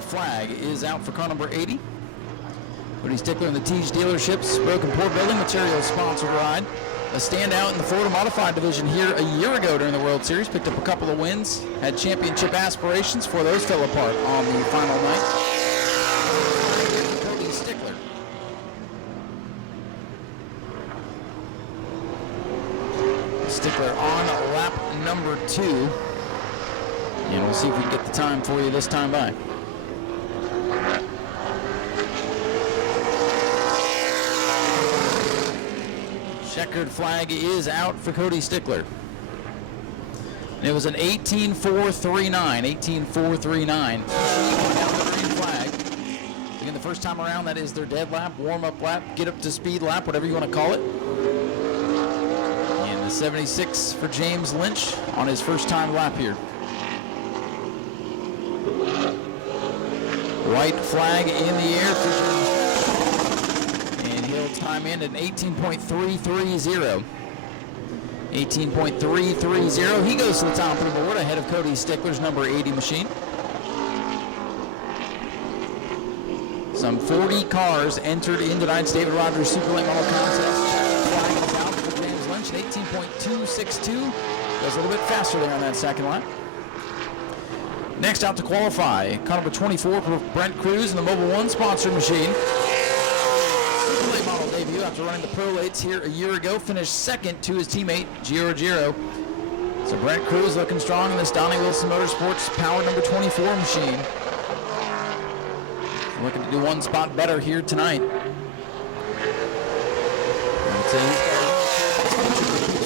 flag is out for car number 80. Cody Stickler in the Teej Dealerships Broken Port Building Materials sponsored ride. A standout in the Florida Modified Division here a year ago during the World Series. Picked up a couple of wins. Had championship aspirations before those fell apart on the final night. Cody Stickler. Stickler on lap number 2. And we'll see if we can get the time for you this time by. Checkered flag is out for Cody Stickler. And it was an 18.439. 18.439. Down the green flag. Again, the first time around, that is their dead lap, warm-up lap, get up to speed lap, whatever you want to call it. And the 76 for James Lynch on his first time lap here. White flag in the air for James. And he'll time in at 18.330. 18.330. He goes to the top of the board ahead of Cody Stickler's number 80 machine. Some 40 cars entered in tonight's David Rogers Super Late Model Contest. Flag is out for James Lynch at 18.262. Goes a little bit faster there on that second lap. Next out to qualify, car number 24 for Brent Cruz in the Mobile One sponsored machine. Super Late Model debut after running the Pro Lates here a year ago. Finished second to his teammate, Giro Giro. So Brent Cruz looking strong in this Donnie Wilson Motorsports power number 24 machine. Looking to do one spot better here tonight. He's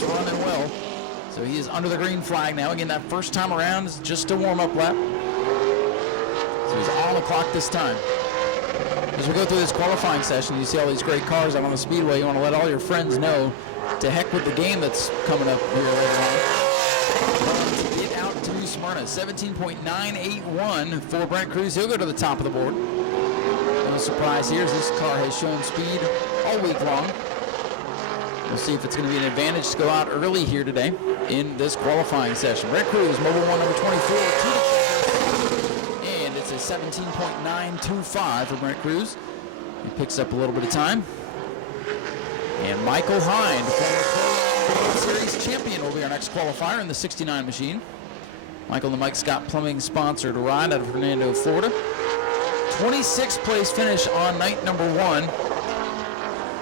running well. So he is under the green flag now. Again, that first time around is just a warm-up lap. So he's on the clock this time. As we go through this qualifying session, you see all these great cars out on the Speedway. You want to let all your friends know to heck with the game that's coming up here later on. Get out to Smyrna. 17.981 for Brent Cruz. He'll go to the top of the board. No surprise here as this car has shown speed all week long. We'll see if it's going to be an advantage to go out early here today in this qualifying session. Brent Cruz, Mobile One number 24, and it's a 17.925 for Brent Cruz. He picks up a little bit of time. And Michael Hind, former World Series champion, will be our next qualifier in the 69 machine. Michael and the Mike Scott Plumbing sponsored ride out of Hernando, Florida. 26th place finish on night number 1.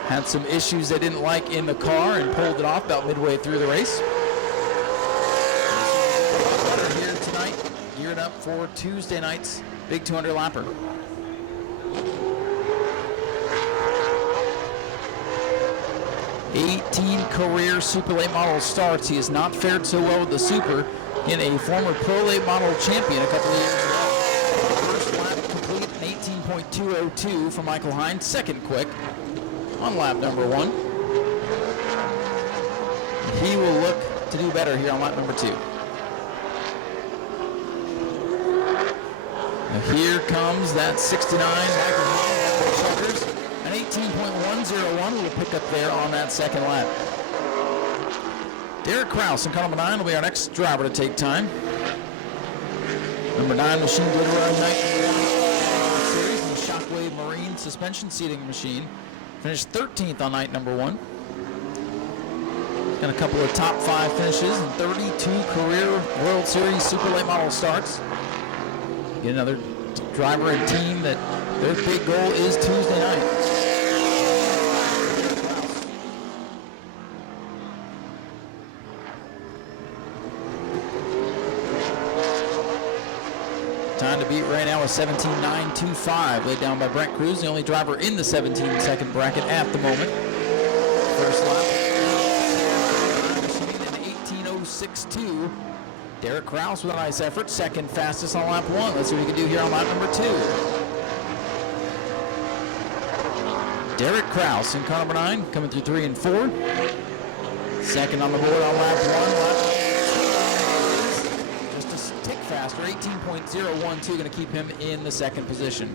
Had some issues they didn't like in the car and pulled it off about midway through the race. Better here tonight, geared up for Tuesday night's big 200 lapper. '18 career Super Late Model starts. He has not fared so well with the Super. In a former Pro Late Model champion a couple of years ago. First lap complete in 18.202 for Michael Hind. Second quick on lap number 1. He will look to do better here on lap number 2. Now here comes that 69 Michael Hind Checkers. An 18.101 will pick up there on that second lap. Derek Kraus in car number 9 will be our next driver to take time. Number 9 machine did run night series in the Shockwave Marine suspension seating machine. Finished 13th on night number 1. Got a couple of top 5 finishes and 32 career World Series Super Late Model starts. Get another driver and team that their big goal is Tuesday night. Time to beat right now is 17.925, laid down by Brent Cruz, the only driver in the 17-second bracket at the moment. First lap, in 18.062. Derek Kraus with a nice effort, second fastest on lap 1. Let's see what we can do here on lap number 2. Derek Kraus in car number 9, coming through 3 and 4. Second on the board on lap 1. Faster, 18.012, going to keep him in the second position.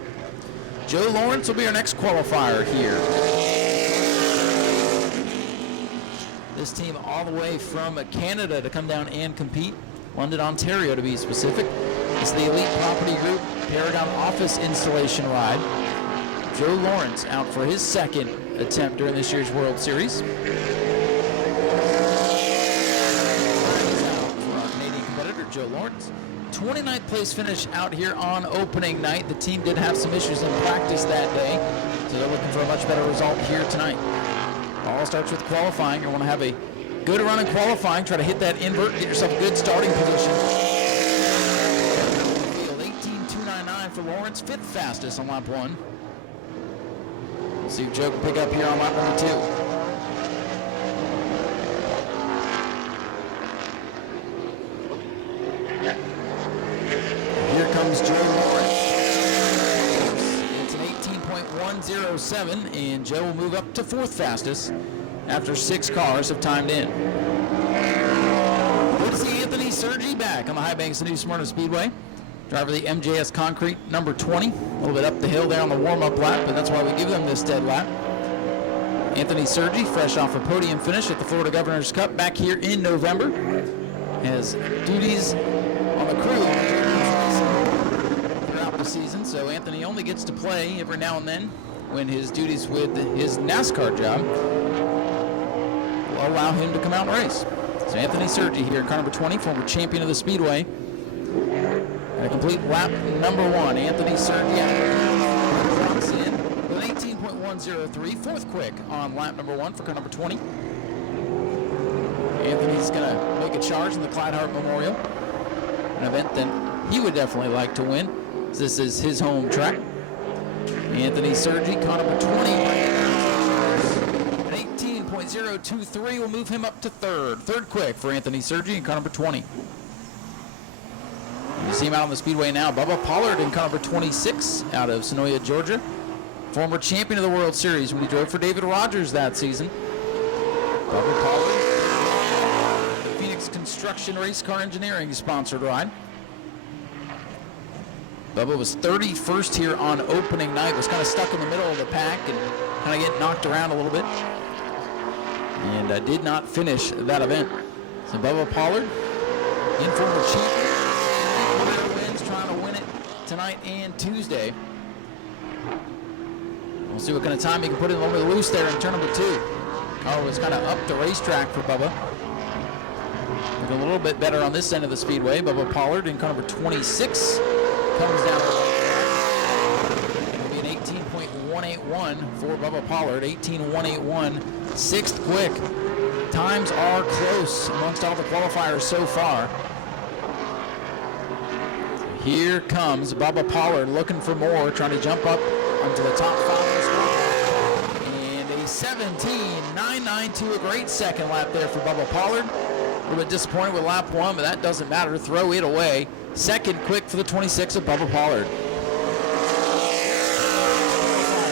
Joe Lawrence will be our next qualifier here. This team all the way from Canada to come down and compete. London, Ontario to be specific. This is the Elite Property Group Paragon Office Installation Ride. Joe Lawrence out for his second attempt during this year's World Series. Time is out for our Canadian competitor, Joe Lawrence. 29th place finish out here on opening night. The team did have some issues in practice that day, so they're looking for a much better result here tonight. All starts with qualifying. You want to have a good run in qualifying. Try to hit that invert, get yourself a good starting position. 18.299 for Lawrence, 5th fastest on lap 1. We'll see if Joe can pick up here on lap number 2. Here comes Joe Lawrence. It's an 18.107, and Joe will move up to 4th fastest after 6 cars have timed in. Good to see Anthony Sergi back on the high banks of New Smyrna Speedway. Driver of the MJS Concrete, number 20. A little bit up the hill there on the warm-up lap, but that's why we give them this dead lap. Anthony Sergi, fresh off a podium finish at the Florida Governor's Cup back here in November, has duties on the crew throughout the season, so Anthony only gets to play every now and then when his duties with his NASCAR job will allow him to come out and race. So Anthony Sergi here in car number 20, former champion of the Speedway. And a complete lap number 1. Anthony Sergi drops in with an 18.103, 4th quick on lap number 1 for car number 20. Anthony's going to make a charge in the Clyde Hart Memorial, an event that he would definitely like to win. This is his home track. Anthony Sergi, car number 20. An 18.023 will move him up to 3rd. 3rd quick for Anthony Sergi in car number 20. You see him out on the speedway now. Bubba Pollard in car number 26 out of Sonoya, Georgia. Former champion of the World Series when he drove for David Rogers that season. Bubba Pollard, the Phoenix Construction Race Car Engineering sponsored ride. Bubba was 31st here on opening night. Was kind of stuck in the middle of the pack and kind of get knocked around a little bit. And did not finish that event. So Bubba Pollard, in former champion. Trying to win it tonight and Tuesday. We'll see what kind of time he can put in a little bit loose there in turn number 2. Car was kind of up the racetrack for Bubba. Looking a little bit better on this end of the speedway. Bubba Pollard in car number 26 comes down the racetrack. It'll be an 18.181 for Bubba Pollard. 18.181, 6th quick. Times are close amongst all the qualifiers so far. Here comes Bubba Pollard looking for more, trying to jump up onto the top 5 of the score. And a 17.992, a great second lap there for Bubba Pollard. A little bit disappointed with lap 1, but that doesn't matter. Throw it away. 2nd quick for the 26 of Bubba Pollard.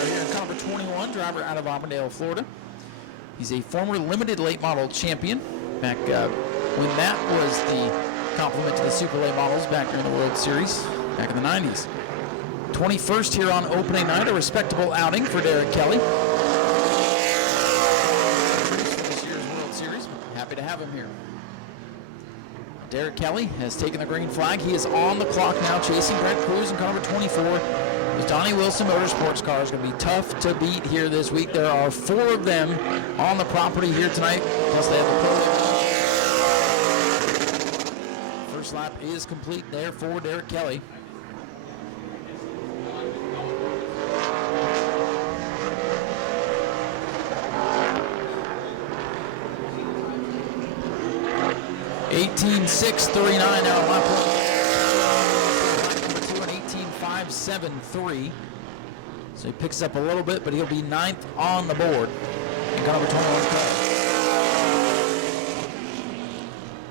Here in car number 21, driver out of Auburndale, Florida. He's a former limited late model champion. Back when that was the complement to the Super Late models back during the World Series back in the 90s. 21st here on opening night, a respectable outing for Derek Kelly. This year's World Series, happy to have him here. Derek Kelly has taken the green flag. He is on the clock now, chasing Brent Cruz in car number 24. The Donnie Wilson Motorsports car is going to be tough to beat here this week. There are 4 of them on the property here tonight, plus they have the pro. First lap is complete there for Derek Kelly. (18.639) now lap 1. 18.573. So he picks up a little bit, but he'll be 9th on the board. Got number 21 car.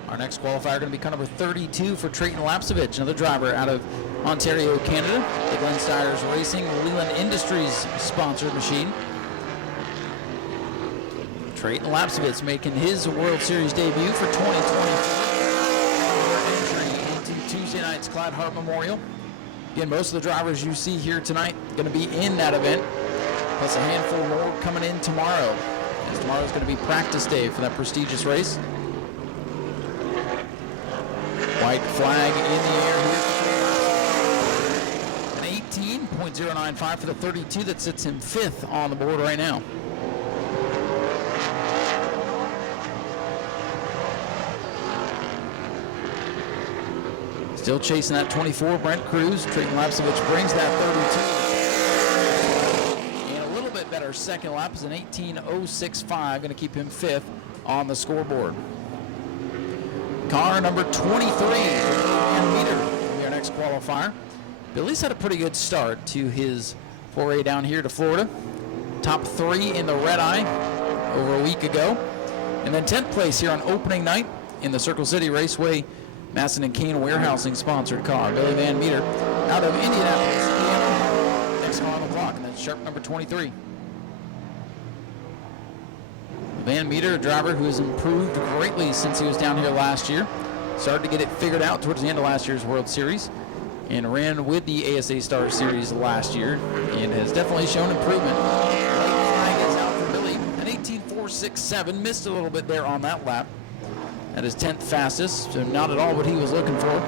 Our next qualifier going to be car number 32 for Trayton Lapsevich, another driver out of Ontario, Canada. The Glenn Stires Racing Leland Industries sponsored machine. Trayton Lapsevich making his World Series debut for 2024. Entry into Tuesday night's Clyde Hart Memorial. Again, most of the drivers you see here tonight going to be in that event, plus a handful more coming in tomorrow, as tomorrow is going to be practice day for that prestigious race. White flag in the air here. 19.095 for the 32. That sits him 5th on the board right now. Still chasing that 24, Brent Cruz, trading laps, which brings that 32. And a little bit better second lap is an 18.065, going to keep him 5th on the scoreboard. Car number 23, meter, will be our next qualifier. Billy's had a pretty good start to his foray down here to Florida. Top 3 in the red eye over a week ago. And then 10th place here on opening night in the Circle City Raceway Masson and Kane warehousing sponsored car. Billy Van Meter out of Indianapolis, Indiana. Next car on the block, and that's sharp number 23. Van Meter, a driver who has improved greatly since he was down here last year. Started to get it figured out towards the end of last year's World Series and ran with the ASA Star Series last year and has definitely shown improvement. Flag is out for Billy, an 18.467, missed a little bit there on that lap. At his 10th fastest, so not at all what he was looking for.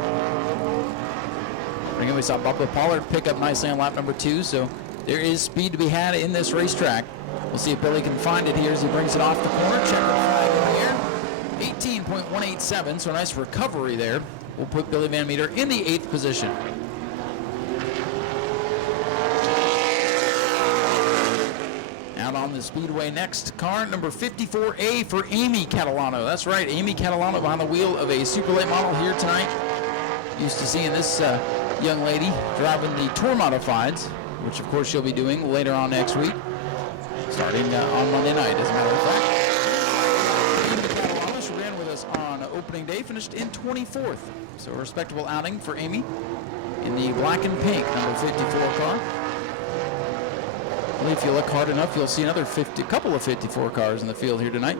Again, we saw Bubba Pollard pick up nicely on lap number 2, so there is speed to be had in this racetrack. We'll see if Billy can find it here as he brings it off the corner. Checkered flag in the air. 18.187, so a nice recovery there. We'll put Billy Van Meter in the 8th position. Out on the Speedway next, car number 54A for Amy Catalano. That's right, Amy Catalano behind the wheel of a super late model here tonight. Used to seeing this young lady driving the Tour Modifieds, which of course she'll be doing later on next week, starting on Monday night, as a matter of fact. Amy Catalano, she ran with us on opening day, finished in 24th. So a respectable outing for Amy in the black and pink number 54 car. If you look hard enough, you'll see another couple of 54 cars in the field here tonight.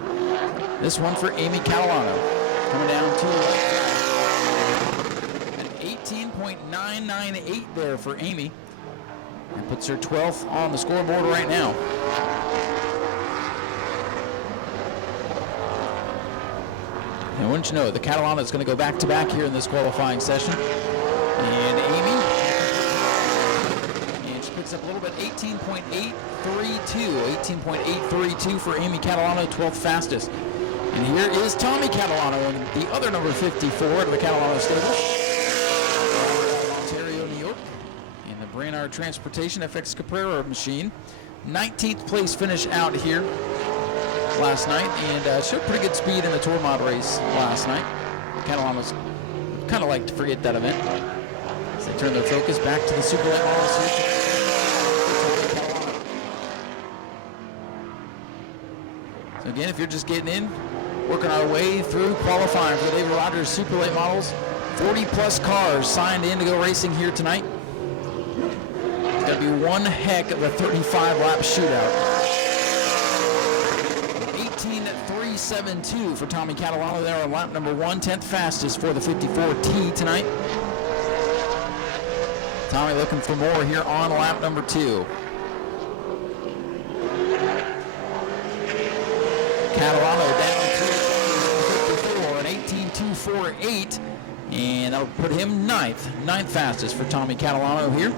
This one for Amy Catalano, coming down to an 18.998 there for Amy, and puts her 12th on the scoreboard right now. And wouldn't you know it, the Catalano is going to go back-to-back here in this qualifying session. And Amy, picks up a little bit, 18.832 for Amy Catalano, 12th fastest. And here is Tommy Catalano, the other number 54 of the Catalano stable. Ontario, New York, in the Brainard Transportation FX Caprera machine. 19th place finish out here last night, and showed pretty good speed in the Tour Mod race last night. The Catalanos kind of like to forget that event, as they turn their focus back to the Super Late models here. So again, if you're just getting in, working our way through qualifying for the David Rogers Super Late Models, 40 plus cars signed in to go racing here tonight. It's going to be one heck of a 35 lap shootout. 18.372 for Tommy Catalano there on lap number 1, 10th fastest for the 54T tonight. Tommy looking for more here on lap number 2. Catalano down to 54, an 18.248, and that'll put him ninth fastest for Tommy Catalano here.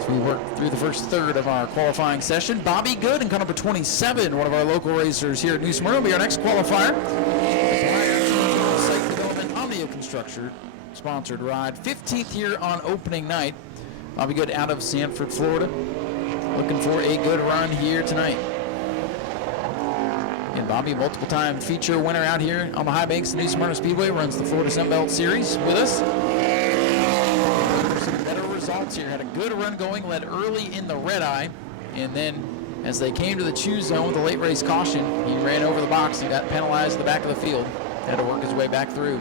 So we work through the first third of our qualifying session. Bobby Good in car number 27, one of our local racers here at New Smyrna, will be our next qualifier. Site Development Omnia Construction sponsored ride, 15th here on opening night. Bobby Good out of Sanford, Florida, looking for a good run here tonight. And Bobby, multiple-time feature winner out here on the high banks of New Smyrna Speedway, runs the Florida Sunbelt Series with us. Some better results here. Had a good run going, led early in the red eye, and then as they came to the choose zone with a late race caution, he ran over the box and got penalized at the back of the field. Had to work his way back through.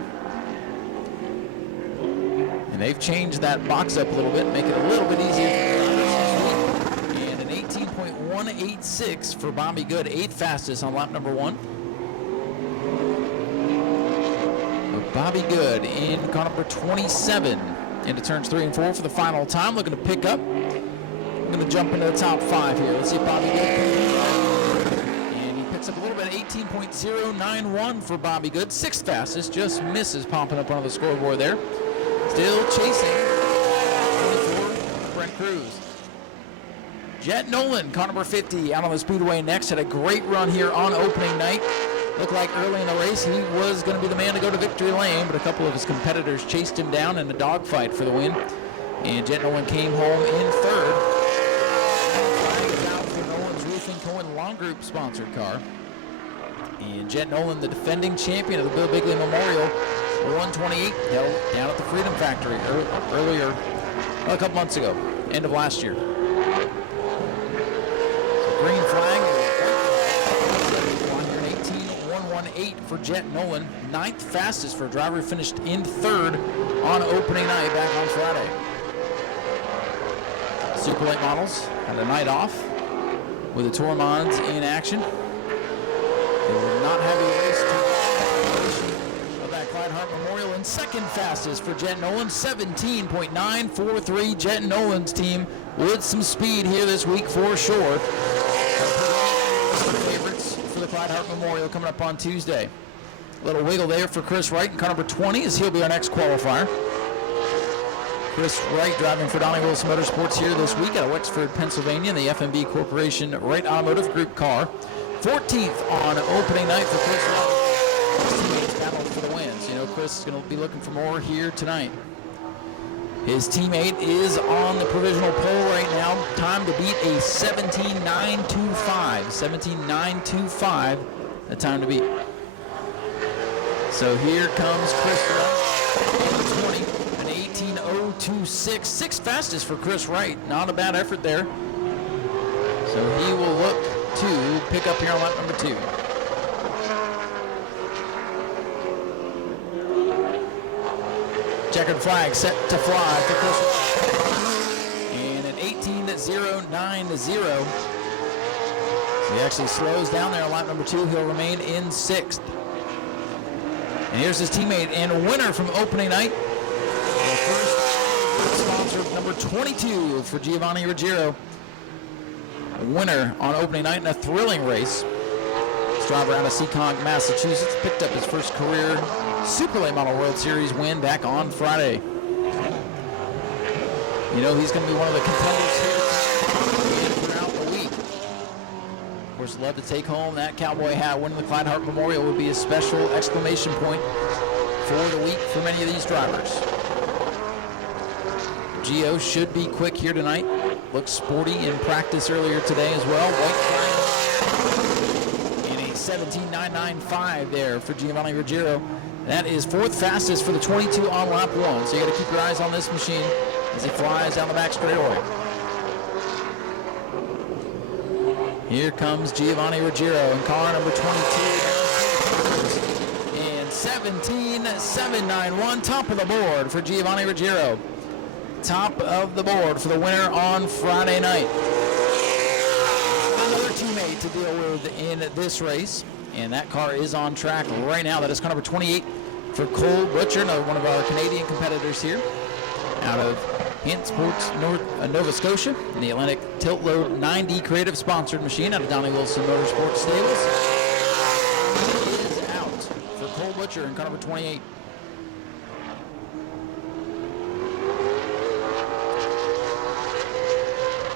And they've changed that box up a little bit, make it a little bit easier for the and an 18.186 for Bobby Good, 8th fastest on lap number 1. Bobby Good in car number 27 into turns 3 and 4 for the final time, looking to pick up. I'm going to jump into the top 5 here. Let's see if Bobby Good can do that. And he picks up a little bit, 18.091 for Bobby Good, 6th fastest, just misses popping up on the scoreboard there. Still chasing 24, Brent Cruz. Jet Nolan, car number 50, out on the Speedway next. Had a great run here on opening night. Looked like early in the race he was going to be the man to go to victory lane, but a couple of his competitors chased him down in a dogfight for the win. And Jet Nolan came home in third. Flag is out for Nolan's Roofing Cohen Long Group sponsored car. And Jet Nolan, the defending champion of the Bill Bigley Memorial 128, held down at the Freedom Factory earlier, a couple months ago, end of last year. Green flag, 118.118 for Jet Nolan. 9th fastest for a driver who finished in 3rd on opening night back on Friday. Super Late Models had a night off with the Tourmans in action. They will not have a race to of that Clyde Hart Memorial. And 2nd fastest for Jet Nolan, 17.943. Jet Nolan's team with some speed here this week for sure. Favorites for the Clyde Hart Memorial coming up on Tuesday. A little wiggle there for Chris Wright in car number 20 as he'll be our next qualifier. Chris Wright driving for Donnie Wilson Motorsports here this week out of Wexford, Pennsylvania in the FMB Corporation Wright Automotive Group car. 14th on opening night for Chris Wright. His teammates battled for the wins. You know, Chris is going to be looking for more here tonight. His teammate is on the provisional pole right now. Time to beat a 17.925. 17.925, the time to beat. So here comes Chris Wright. 20, an 18.026. 6th fastest for Chris Wright. Not a bad effort there. So he will look to pick up here on lap number 2. Checkered flag set to fly for Chris. And an 18.090. So he actually slows down there on lap number 2. He'll remain in 6th. And here's his teammate and winner from opening night. The first sponsor, number 22 for Giovanni Ruggiero. A winner on opening night in a thrilling race. This driver out of Seekonk, Massachusetts, picked up his first career Super Late Model World Series win back on Friday. You know, he's going to be one of the contenders here throughout the week. Of course, love to take home that cowboy hat. Winning the Clyde Hart Memorial would be a special exclamation point for the week for many of these drivers. Gio should be quick here tonight. Looks sporty in practice earlier today as well. White flag and a 17.995 there for Giovanni Ruggiero. That is 4th fastest for the 22 on lap 1. So you got to keep your eyes on this machine as he flies down the back straightaway. Here comes Giovanni Ruggiero in car number 22. And 17.791, top of the board for Giovanni Ruggiero. Top of the board for the winner on Friday night. Another teammate to deal with in this race. And that car is on track right now. That is car number 28 for Cole Butcher, another one of our Canadian competitors here, out of Hint Sports, Nova Scotia, in the Atlantic Tilt Load 9D Creative sponsored machine out of Donnie Wilson Motorsports Stables. It is out for Cole Butcher in car number 28.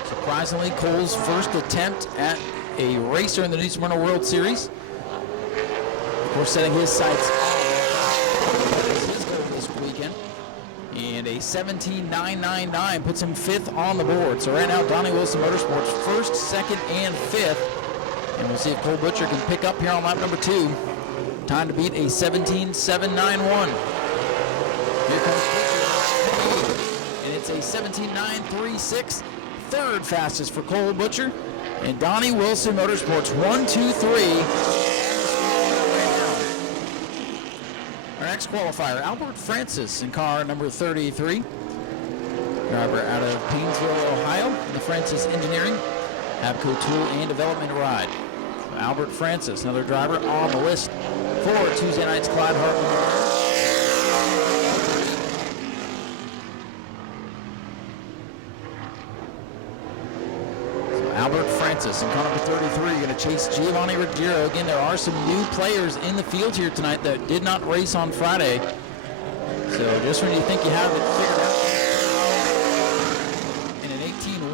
Surprisingly, Cole's first attempt at a racer in the New Smyrna World Series. Of course, setting his sights on his goal this weekend. And a 17.999 puts him 5th on the board. So right now, Donnie Wilson Motorsports 1st, 2nd, and 5th. And we'll see if Cole Butcher can pick up here on lap number 2. Time to beat a 17.791. Here comes Butcher. And it's a 17.936. 3rd fastest for Cole Butcher. And Donnie Wilson Motorsports 1, 2, 3. Our next qualifier, Albert Francis in car number 33. Driver out of Painesville, Ohio, in the Francis Engineering, Abco Tool and Development Ride. So Albert Francis, another driver on the list for Tuesday night's Clyde Hart Memorial. Albert Francis in car number 33 going to chase Giovanni Ruggiero. Again, there are some new players in the field here tonight that did not race on Friday. So just when you think you have it figured out, in an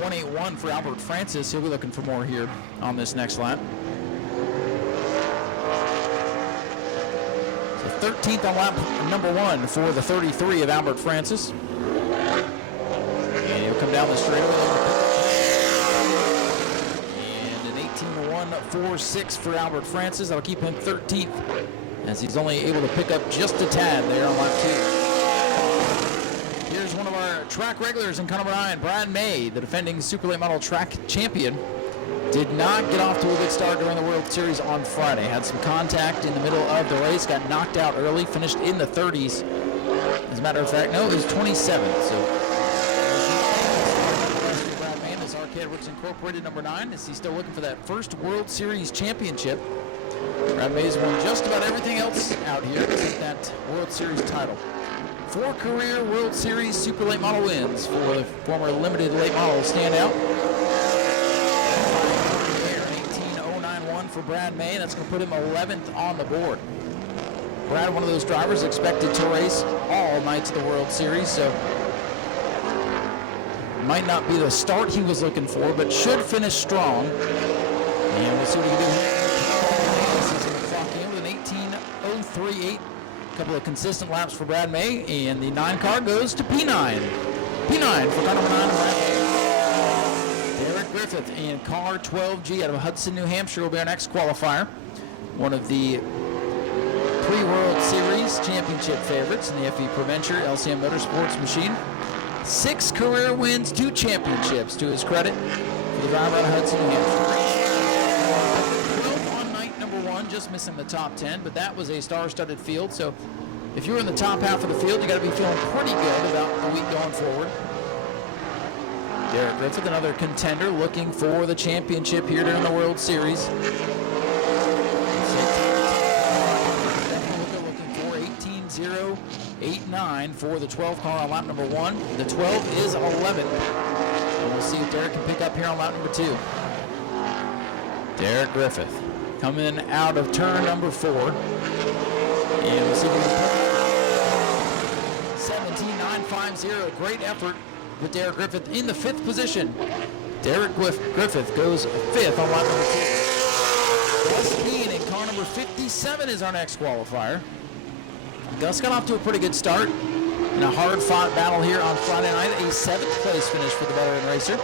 18.181 1 for Albert Francis. He'll be looking for more here on this next lap. So 13th on lap number 1 for the 33 of Albert Francis. And he'll come down the straightaway. And an 18-1-4-6 for Albert Francis. That'll keep him 13th, as he's only able to pick up just a tad there on lap 2. Here's one of our track regulars in car number 9, Brad May, the defending Super Late Model track champion. Did not get off to a good start during the World Series on Friday. Had some contact in the middle of the race, got knocked out early, finished in the 30s. As a matter of fact, no, it was 27th. So Brad May, this Arcade Works Incorporated number 9, is he still looking for that first World Series championship. Brad May's won just about everything else out here except that World Series title. 4 career World Series Super Late Model wins for the former Limited Late Model standout. 18.091 for Brad May, and that's going to put him 11th on the board. Brad, one of those drivers expected to race all nights of the World Series, so might not be the start he was looking for, but should finish strong. And we'll see what he can do here. With an 18.038. Couple of consistent laps for Brad May, and the 9 car goes to P9. P9 for car number 9, Brad May. Derek Griffith in car 12G out of Hudson, New Hampshire will be our next qualifier. One of the pre-World Series championship favorites in the FE Proventure LCM Motorsports machine. 6 career wins, 2 championships to his credit for the driver out of Hudson, New Hampshire. Just missing the top 10, but that was a star-studded field, so if you were in the top half of the field, you got to be feeling pretty good about the week going forward. Derek Griffith, another contender, looking for the championship here during the World Series. Looking for 18.089 for the 12 car on lap number 1. The 12 is 11, and we'll see if Derek can pick up here on lap number 2. Derek Griffith coming out of turn number 4. And we'll see what 17.950. Great effort with Derek Griffith in the 5th position. Derek Griffith goes 5th on lap number 2. Gus Dean in car number 57 is our next qualifier. Gus got off to a pretty good start in a hard-fought battle here on Friday night. A 7th place finish for the veteran racer.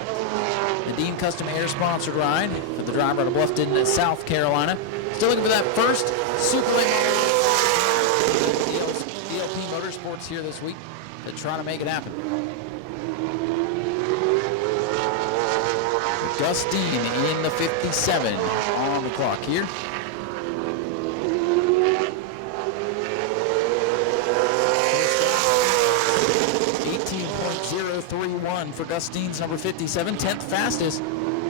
The Dean Custom Air sponsored ride for the driver out of Bluffton, South Carolina. Still looking for that first Super Late Model ELP Motorsports here this week to try to make it happen. Gus Dean in the 57 on the clock here. For Gus Dean's number 57, 10th fastest.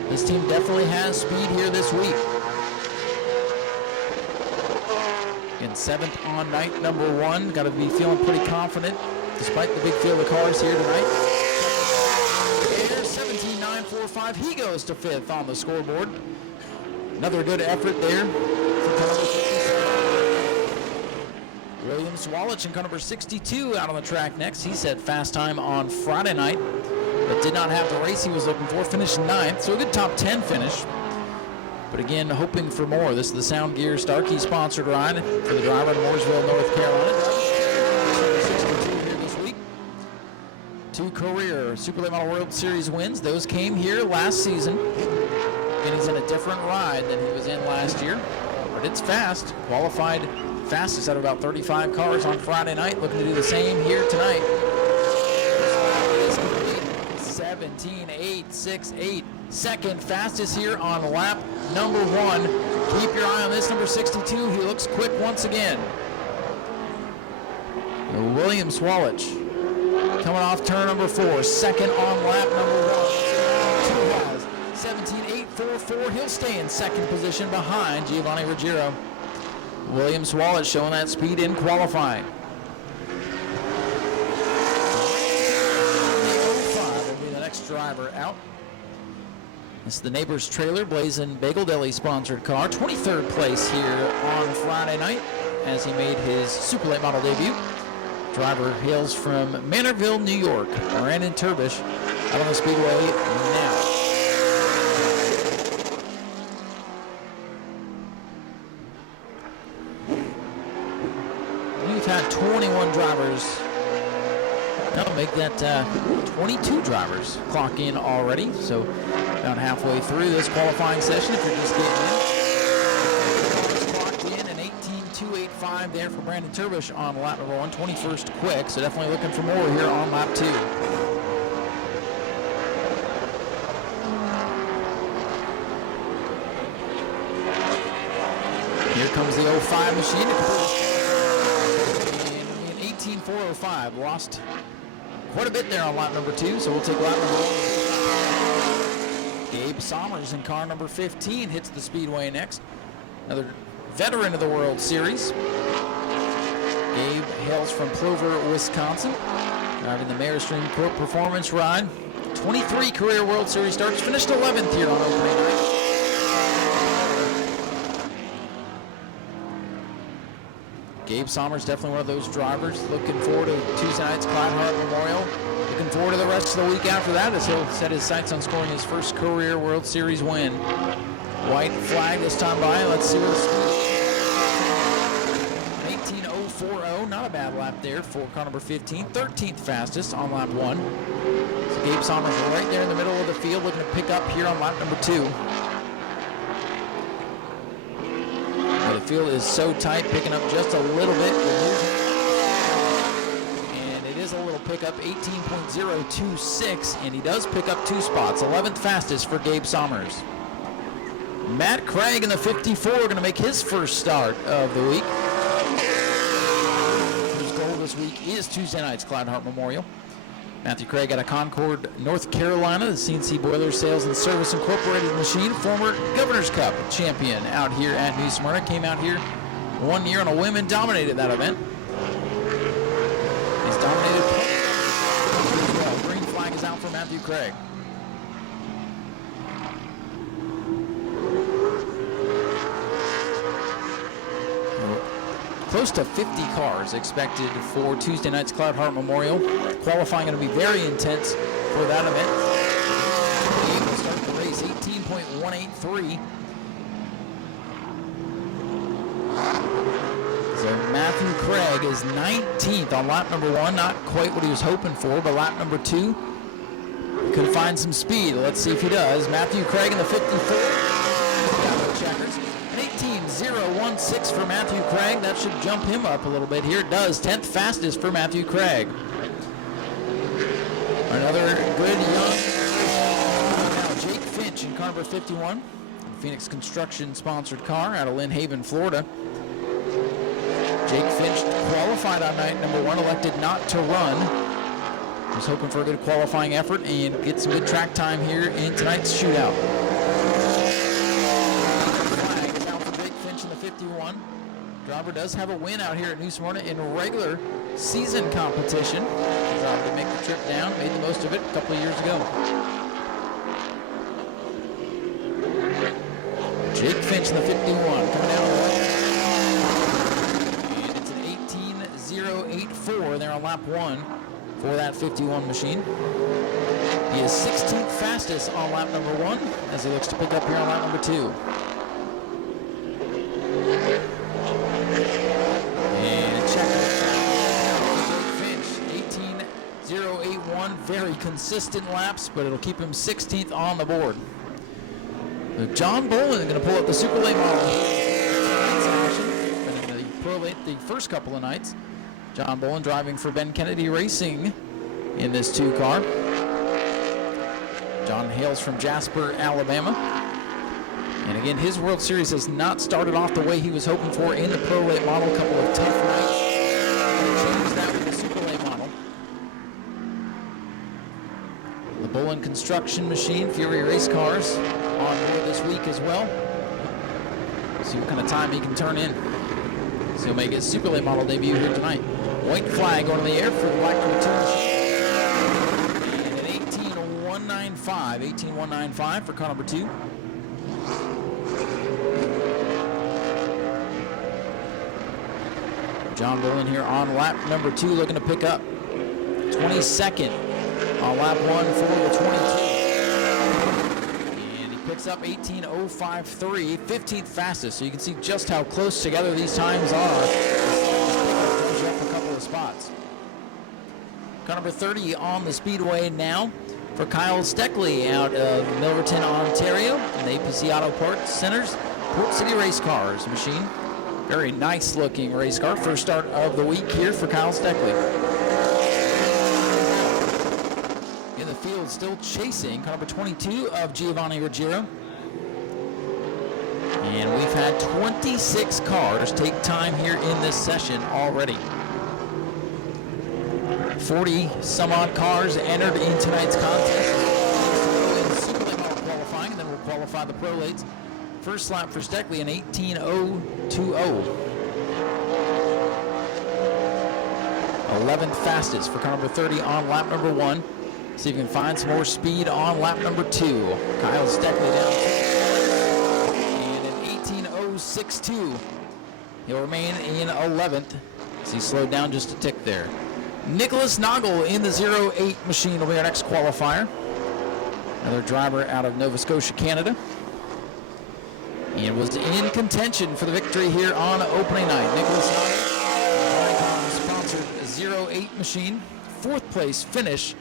This team definitely has speed here this week. Again, 7th on night number 1. Got to be feeling pretty confident despite the big field of cars here tonight. There's 17.945. He goes to 5th on the scoreboard. Another good effort there for car number 57. William Swalich in car number 62 out on the track next. He set fast time on Friday night, but did not have the race he was looking for. Finished 9th, so a good top 10 finish. But again, hoping for more. This is the Sound Gear Starkey sponsored ride for the driver in Mooresville, North Carolina. 62 here this week. 2 career Super Late Model World Series wins. Those came here last season. And he's in a different ride than he was in last year. But it's fast. Qualified fastest out of about 35 cars on Friday night. Looking to do the same here tonight. 17.868. Second fastest here on lap number 1. Keep your eye on this number 62. He looks quick once again. William Swalich coming off turn number 4. Second on lap number 1. 17.844. He'll stay in second position behind Giovanni Ruggiero. William Swalich showing that speed in qualifying. Driver out. This is the Neighbors Trailer Blazing Bagel Deli sponsored car. 23rd place here on Friday night as he made his Super Late Model debut. Driver hails from Manorville, New York. Brandon Turbish out on the Speedway now. that 22 drivers clock in already. So about halfway through this qualifying session, if you're just getting in. Clocked in an 18.285 there for Brandon Turbush on lap number 1, 21st quick. So definitely looking for more here on lap 2. Here comes the 05 machine. And 18.405. Lost quite a bit there on lap number 2, so we'll take lap number 1. Gabe Sommers in car number 15 hits the Speedway next. Another veteran of the World Series. Gabe hails from Plover, Wisconsin, driving the Mayor Stream Corp Performance Ride. 23 career World Series starts, finished 11th here on opening night. Gabe Sommers, definitely one of those drivers. Looking forward to Tuesday night's Clyde Hart Memorial. Looking forward to the rest of the week after that as he'll set his sights on scoring his first career World Series win. White flag this time by. Let's see what the speed. 18.040, not a bad lap there for car number 15. 13th fastest on lap 1. So Gabe Sommers right there in the middle of the field looking to pick up here on lap number 2. The field is so tight, picking up just a little bit. And it is a little pickup, 18.026, and he does pick up 2 spots. 11th fastest for Gabe Sommers. Matt Craig in the 54 going to make his first start of the week. His goal this week is Tuesday night's Clyde Hart Memorial. Matthew Craig out of Concord, North Carolina, the CNC Boiler Sales and Service Incorporated machine, former Governor's Cup champion out here at New Smyrna. Came out here 1 year on a whim and dominated that event. He's dominated as well. Green flag is out for Matthew Craig. Close to 50 cars expected for Tuesday night's Clyde Hart Memorial. Qualifying going to be very intense for that event. He will start the race 18.183. So Matthew Craig is 19th on lap number 1. Not quite what he was hoping for, but lap number 2 could find some speed. Let's see if he does. Matthew Craig in the 54. Checkers. 18.016 for Matthew Craig. That should jump him up a little bit here. It does. 10th fastest for Matthew Craig. Another good young. Now Jake Finch in car number 51. Phoenix Construction sponsored car out of Lynn Haven, Florida. Jake Finch qualified on night number 1, elected not to run. Was hoping for a good qualifying effort and get some good track time here in tonight's shootout. Driver does have a win out here at New Smyrna in regular season competition. The driver did make the trip down, made the most of it a couple of years ago. Jake Finch in the 51 coming down the way. And it's an 18.084 there on lap 1 for that 51 machine. He is 16th fastest on lap number 1 as he looks to pick up here on lap number 2. Very consistent laps, but it'll keep him 16th on the board. John Bolin is going to pull up the Super Late model. Been in the Pro Late the first couple of nights. John Bolin driving for Ben Kennedy Racing in this 2 car. John hails from Jasper, Alabama. And again, his World Series has not started off the way he was hoping for in the Pro Late model. A couple of tough nights. Changed that with the Super Late model. The Bolin Construction Machine, Fury Race Cars, on board this week as well. See what kind of time he can turn in. So he'll make his Super Late model debut here tonight. White flag going in the air for the black number 2 machine. And an 18.195 for car number 2. John Bolin here on lap number 2, looking to pick up 22nd on lap 1 for the 22. And he picks up 18.053, 15th fastest. So you can see just how close together these times are. Up a couple of spots. Car number 30 on the Speedway now for Kyle Steckley out of Milverton, Ontario, in the APC Auto Parts Center's Port City Race Cars machine. Very nice looking race car. First start of the week here for Kyle Steckley. In the field, still chasing car number 22 of Giovanni Ruggiero. And we've had 26 cars take time here in this session already. 40 some odd cars entered in tonight's contest. In Super Late Model qualifying, and then we'll qualify the Pro Lates. First lap for Steckley in 18.020. 11th fastest for car number 30 on lap number 1. See if we can find some more speed on lap number 2. Kyle Steckley down. And in 18.062, he'll remain in 11th. So he slowed down just a tick there. Nicholas Noggle in the 08 machine will be our next qualifier. Another driver out of Nova Scotia, Canada. And was in contention for the victory here on opening night. Nicholas Noggle, sponsored 08 machine. 4th place finish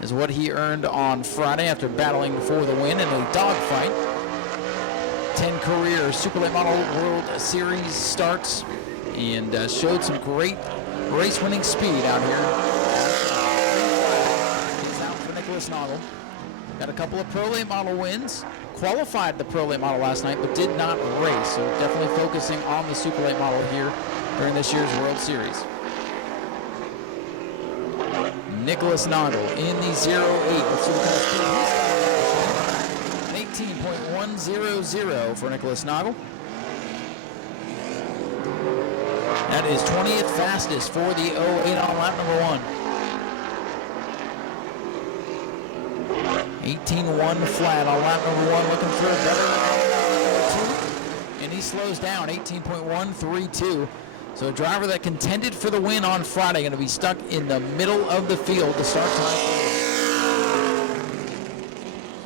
is what he earned on Friday after battling for the win in a dogfight. 10 career Super Late Model World Series starts, and showed some great race-winning speed out here. He's out for Nicholas Noggle. Got a couple of Pro Late Model wins. Qualified the Pro Late Model last night, but did not race. So definitely focusing on the Super Late Model here during this year's World Series. Nicholas Noggle in the 08. Let's see what kind of speed he's got. 18.100 for Nicholas Noggle. That is 20th fastest for the 08 on lap number 1. 18.1 flat on lap number 1, looking for a better number 2. And he slows down, 18.132. So a driver that contended for the win on Friday going to be stuck in the middle of the field to start tonight.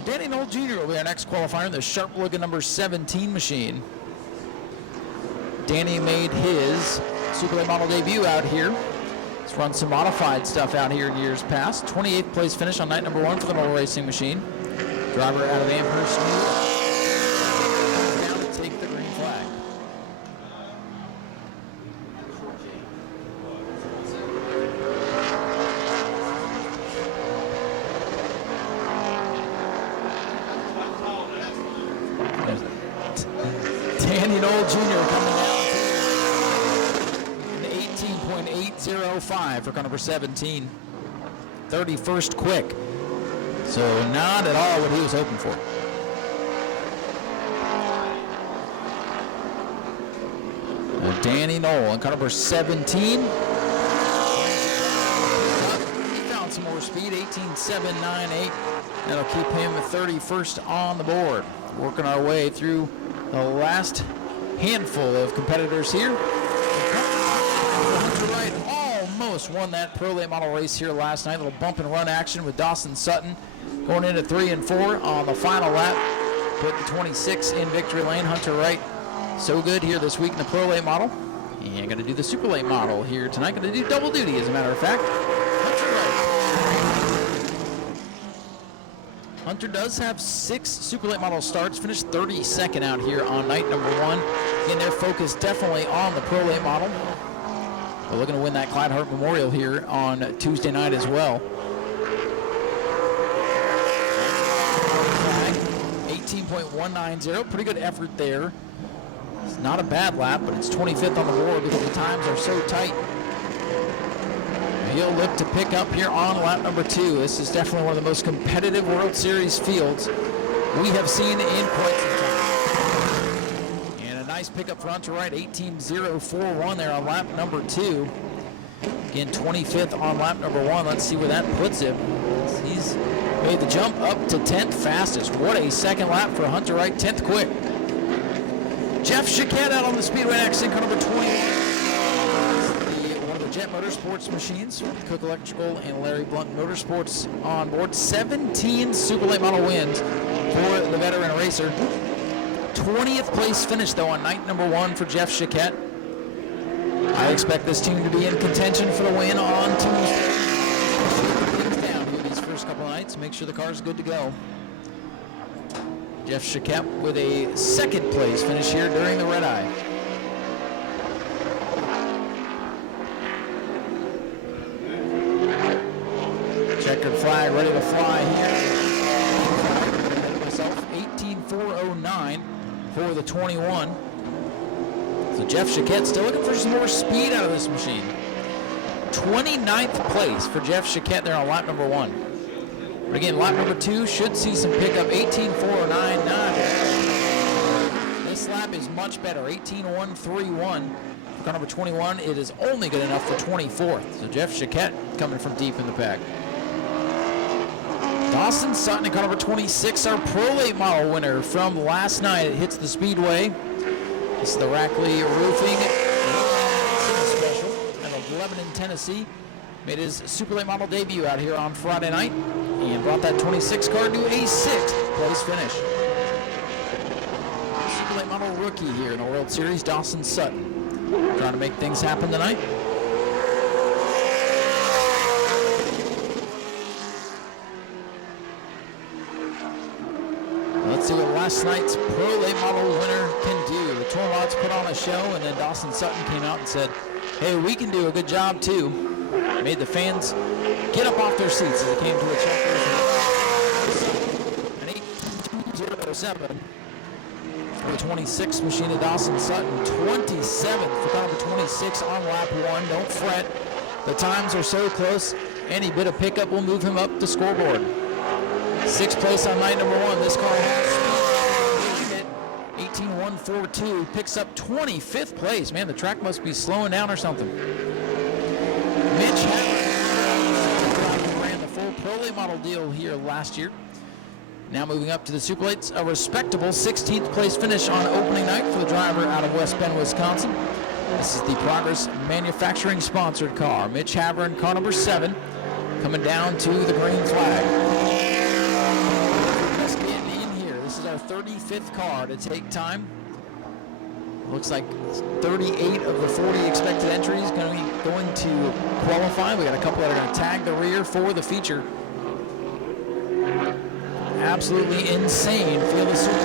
Danny Knoll Jr. will be our next qualifier in the sharp-looking number 17 machine. Danny made his Super Late Model debut out here. He's run some modified stuff out here in years past. 28th place finish on night number 1 for the Knoll Racing machine. Driver out of Amherst, New York. Down to take the green flag. Danny Knoll Jr. coming down. 18.805 for car number 17. 31st quick. So not at all what he was hoping for. Danny Knoll on car number 17. He found some more speed, 18.798. That'll keep him 31st on the board. Working our way through the last handful of competitors here. Hunter Wright almost won that Pro Late Model race here last night. A little bump and run action with Dawson Sutton going into 3 and 4 on the final lap. Put the 26 in victory lane. Hunter Wright so good here this week in the Pro Late Model. And going to do the Super Late Model here tonight. Going to do double duty, as a matter of fact. Hunter does have 6 Super Late Model starts, finished 32nd out here on night number 1. Again, their focus definitely on the Pro Late Model. We're looking to win that Clyde Hart Memorial here on Tuesday night as well. 18.190, pretty good effort there. It's not a bad lap, but it's 25th on the board because the times are so tight. He'll look to pick up here on lap number 2. This is definitely one of the most competitive World Series fields we have seen in quite some time. And a nice pickup for Hunter Wright, 18.041 there on lap number 2. Again, 25th on lap number 1. Let's see where that puts him. He's made the jump up to 10th fastest. What a second lap for Hunter Wright, 10th quick. Jeff Chiquette out on the Speedway next in car number 21. Jet Motorsports machines, Cook Electrical and Larry Blunt Motorsports on board. 17 Super Late Model wins for the veteran racer. 20th place finish though on night number 1 for Jeff Chiquette. I expect this team to be in contention for the win on Tuesday. lights, make sure the car's good to go. Jeff Chequered with a second place finish here during the red eye. Checkered flag ready to fly here. Myself, 18.409 for the 21. So Jeff Chequered still looking for some more speed out of this machine. 29th place for Jeff Chequered there on lap number 1. But again, lap number 2 should see some pickup. 18.409. This lap is much better. 18.131 for car number 21. It is only good enough for 24th. So Jeff Chequered coming from deep in the pack. Dawson Sutton in car number 26, our Pro Late model winner from last night. It hits the Speedway. This is the Rackley Roofing Special out of Lebanon, Tennessee. Made his Super Late model debut out here on Friday night and brought that 26 car to a 6th place finish. Super Late model rookie here in the World Series, Dawson Sutton. Trying to make things happen tonight. Let's see what last night's Pro Late model winner can do. The Tuebok put on a show, and then Dawson Sutton came out and said, hey, we can do a good job too. Made the fans get up off their seats as it came to a checker. An 8.207 for the 26 machine of Dawson Sutton. 27th for car number 26 on lap 1. Don't fret. The times are so close. Any bit of pickup will move him up the scoreboard. 6th place on night number 1. This car has 18.142. Picks up 25th place. Man, the track must be slowing down or something. Mitch ran the full Pro Late model deal here last year. Now moving up to the Super Lates, a respectable 16th place finish on opening night for the driver out of West Bend, Wisconsin. This is the Progress Manufacturing sponsored car. Mitch Havern, car number 7, coming down to the green flag. Just getting in here. This is our 35th car to take time. Looks like 38 of the 40 expected entries going to qualify. We got a couple that are going to tag the rear for the feature. Absolutely insane. Feel the super.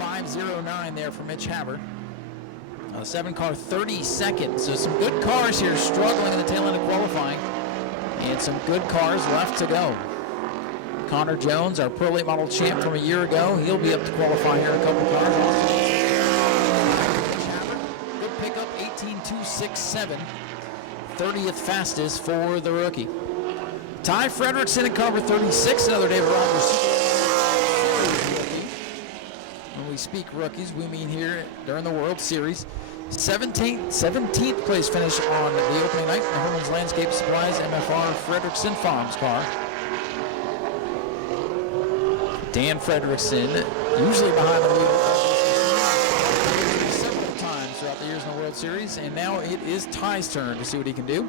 18.509 there for Mitch Havern. 7 car 32nd. So some good cars here struggling in the tail end of qualifying. And some good cars left to go. Connor Jones, our Pro Late model champ from a year ago, he'll be up to qualify here in a couple cars. Good pickup, 18.267, 30th fastest for the rookie. Ty Fredrickson in car number 36, another David Rogers. When we speak rookies, we mean here during the World Series. 17th place finish on the opening night in the Herman's Landscape Supplies MFR Fredrickson Farms car. Dan Fredrickson, usually behind the wheel several times throughout the years in the World Series, and now it is Ty's turn to see what he can do.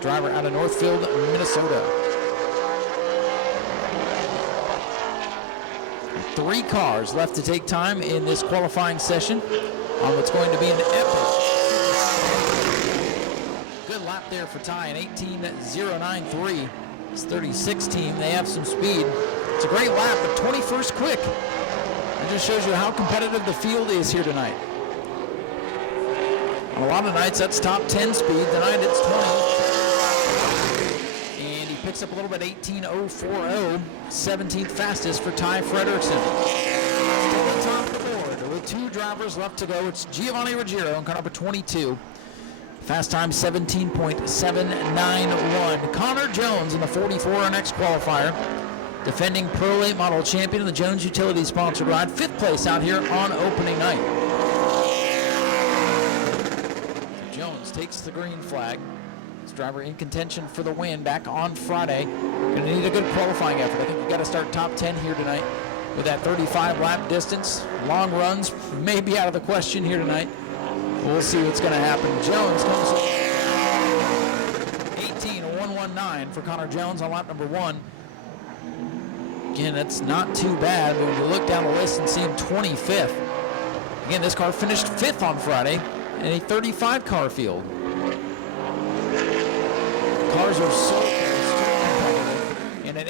Driver out of Northfield, Minnesota. 3 cars left to take time in this qualifying session on what's going to be an epic. Good lap there for Ty, an 18.093. This 36 team, they have some speed. It's a great lap, but 21st quick. That just shows you how competitive the field is here tonight. On a lot of nights, that's top 10 speed. Tonight, it's 20. And he picks up a little bit, 18.040. 17th fastest for Ty Fredrickson. Still on top of the board with 2 drivers left to go. It's Giovanni Ruggiero in car number 22. Fast time 17.791. Connor Jones in the 44, our next qualifier. Defending Pro Late model champion of the Jones Utility sponsored ride. 5th place out here on opening night. Jones takes the green flag. This driver in contention for the win back on Friday. Going to need a good qualifying effort. I think you've got to start top 10 here tonight with that 35 lap distance. Long runs may be out of the question here tonight. We'll see what's going to happen. Jones comes with 18.119 for Connor Jones on lap number 1. Again, that's not too bad, but when you look down the list and see him 25th. Again, this car finished 5th on Friday in a 35 car field. Cars are so close.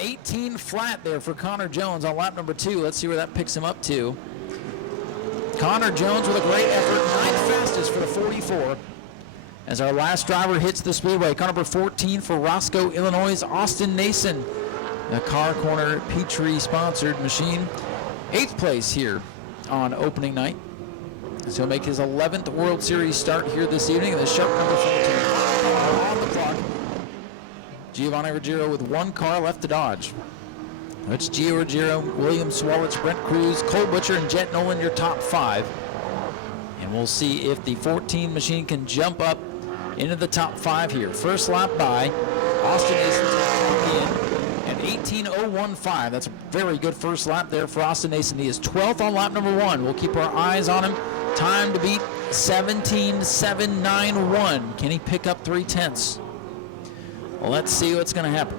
18 flat there for Connor Jones on lap number 2. Let's see where that picks him up to. Connor Jones with a great effort, 9th fastest for the 44. As our last driver hits the speedway, car number 14 for Roscoe, Illinois, Austin Nason. The Car Corner Petrie sponsored machine. 8th place here on opening night. So he'll make his 11th World Series start here this evening. The sharp number 14 on the clock. Giovanni Ruggiero with 1 car left to dodge. That's Gio Ruggiero, William Swalwitz, Brent Cruz, Cole Butcher, and Jet Nolan, your top 5. And we'll see if the 14 machine can jump up into the top 5 here. First lap by Austin Nason at 18:015. That's a very good first lap there for Austin Nason. He is 12th on lap number 1. We'll keep our eyes on him. Time to beat 17:791. Can he pick up 3/10? Well, let's see what's going to happen.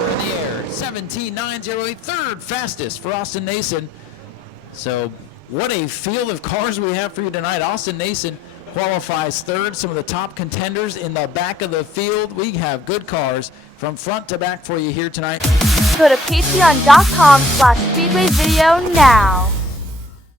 In the air, 17:908, 3rd fastest for Austin Nason. So what a field of cars we have for you tonight. Austin Nason qualifies 3rd. Some of the top contenders in the back of the field. We have good cars from front to back for you here tonight. Go to patreon.com/speedwayvideo now.